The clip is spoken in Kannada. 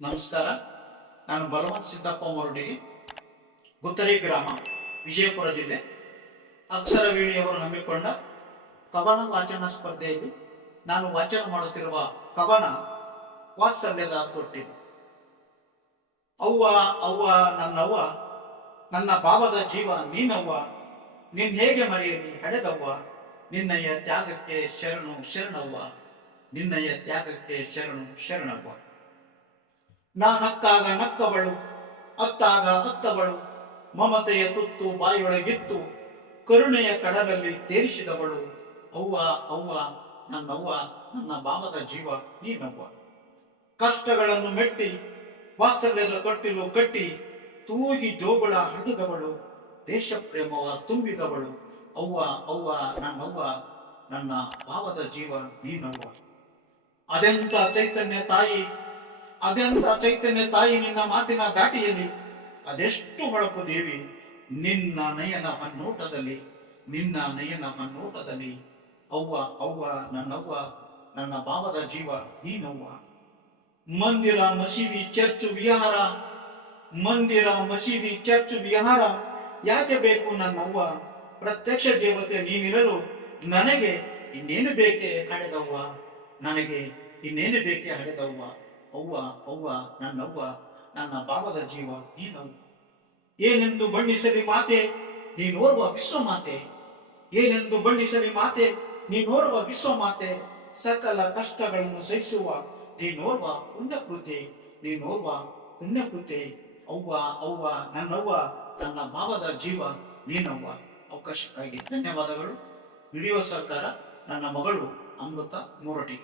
ನಮಸ್ಕಾರ. ನಾನು ಬಲವಂತ ಸಿದ್ದಪ್ಪ ಮೊರಡಿಗೆ, ಗುತ್ತರಿ ಗ್ರಾಮ, ವಿಜಯಪುರ ಜಿಲ್ಲೆ. ಅಕ್ಷರವೀಣಿಯವರು ಹಮ್ಮಿಕೊಂಡ ಕವನ ವಾಚನ ಸ್ಪರ್ಧೆಯಲ್ಲಿ ನಾನು ವಾಚನ ಮಾಡುತ್ತಿರುವ ಕವನ ವಾತ್ಸಲ್ಯದ ತೊಟ್ಟಿಲು. ಅವ್ವ ಅವ್ವ ನನ್ನವ್ವ, ನನ್ನ ಭಾವದ ಜೀವ ನೀನವ್ವ, ನಿನ್ ಹೇಗೆ ಮರೆಯಲಿ ಹಡೆದವ್ವ, ನಿನ್ನಯ್ಯ ತ್ಯಾಗಕ್ಕೆ ಶರಣು ಶರಣವ್ವ, ನಿನ್ನಯ್ಯ ತ್ಯಾಗಕ್ಕೆ ಶರಣು ಶರಣವ್ವ. ನಕ್ಕಾಗ ನಕ್ಕವಳು, ಅತ್ತಾಗ ಅತ್ತವಳು, ಮಮತೆಯ ತುತ್ತು ಬಾಯಿಯೊಳಗಿತ್ತು, ಕರುಣೆಯ ಕಡಲಲ್ಲಿ ತೇರಿಸಿದವಳು. ಅವ್ವ ಅವ್ವ ನನ್ನವ್ವ, ನನ್ನ ಭಾವದ ಜೀವ ನೀನವ್ವ. ಕಷ್ಟಗಳನ್ನು ಮೆಟ್ಟಿ ವಾತ್ಸಲ್ಯದ ತೊಟ್ಟಿಲು ಕಟ್ಟಿ ತೂಗಿ ಜೋಗುಳ ಹಡಿದವಳು, ದೇಶ ಪ್ರೇಮವ ತುಂಬಿದವಳು. ಅವ್ವ ಅವ್ವ ನನ್ನವ್ವ, ನನ್ನ ಭಾವದ ಜೀವ ನೀನವ್ವ. ಅದೆಂತ ಚೈತನ್ಯ ತಾಯಿ, ಅದೆಂತ ಚೈತನ್ಯ ತಾಯಿ ನಿನ್ನ ಮಾತಿನ ದಾಟಿಯಲ್ಲಿ, ಅದೆಷ್ಟು ಹೊಳಪು ದೇವಿ ನಿನ್ನ ನಯನ ಹೊನ್ನೋಟದಲ್ಲಿ, ನಿನ್ನ ನಯನ ಹೊನ್ನೋಟದಲ್ಲಿ. ಅವ್ವ ಅವ್ವ ನನ್ನವ್ವ, ನನ್ನ ಭಾವದ ಜೀವ ನೀನವ್ವ. ಮಂದಿರ ಮಸೀದಿ ಚರ್ಚು ವಿಹಾರ, ಮಂದಿರ ಮಸೀದಿ ಚರ್ಚು ವಿಹಾರ ಯಾಕೆ ಬೇಕು ನನ್ನವ್ವ, ಪ್ರತ್ಯಕ್ಷ ದೇವತೆ ನೀನಿರಲು ನನಗೆ ಇನ್ನೇನು ಬೇಕೆ ಹಡೆದವ್ವ, ನನಗೆ ಇನ್ನೇನು ಬೇಕೆ ಹಡೆದವ್ವ. ಅವ್ವ ಅವ್ವ ನನ್ನವ್ವ, ನನ್ನ ಭಾವದ ಜೀವ ನೀನವ್ವ. ಏನೆಂದು ಬಣ್ಣಿಸಲಿ ಮಾತೆ ನೀನೋರ್ವ ವಿಶ್ವಮಾತೆ, ಏನೆಂದು ಬಣ್ಣಿಸಲಿ ಮಾತೆ ನೀನೋರ್ವ ವಿಶ್ವಮಾತೆ. ಸಕಲ ಕಷ್ಟಗಳನ್ನು ಸಹಿಸುವ ನೀನೋರ್ವ ಪುಣ್ಯಕೃತೆ, ನೀನೋರ್ವ ಪುಣ್ಯಕೃತೆ. ಅವ್ವ ಅವ್ವ ನನ್ನವ್ವ, ನನ್ನ ಭಾವದ ಜೀವ ನೀನವ್ವ. ಅವಕಾಶಕ್ಕಾಗಿ ಧನ್ಯವಾದಗಳು. ವಿಡಿಯೋ ಸಹಕಾರ ನನ್ನ ಮಗಳು ಅಮೃತ ಮೂರಟಿ.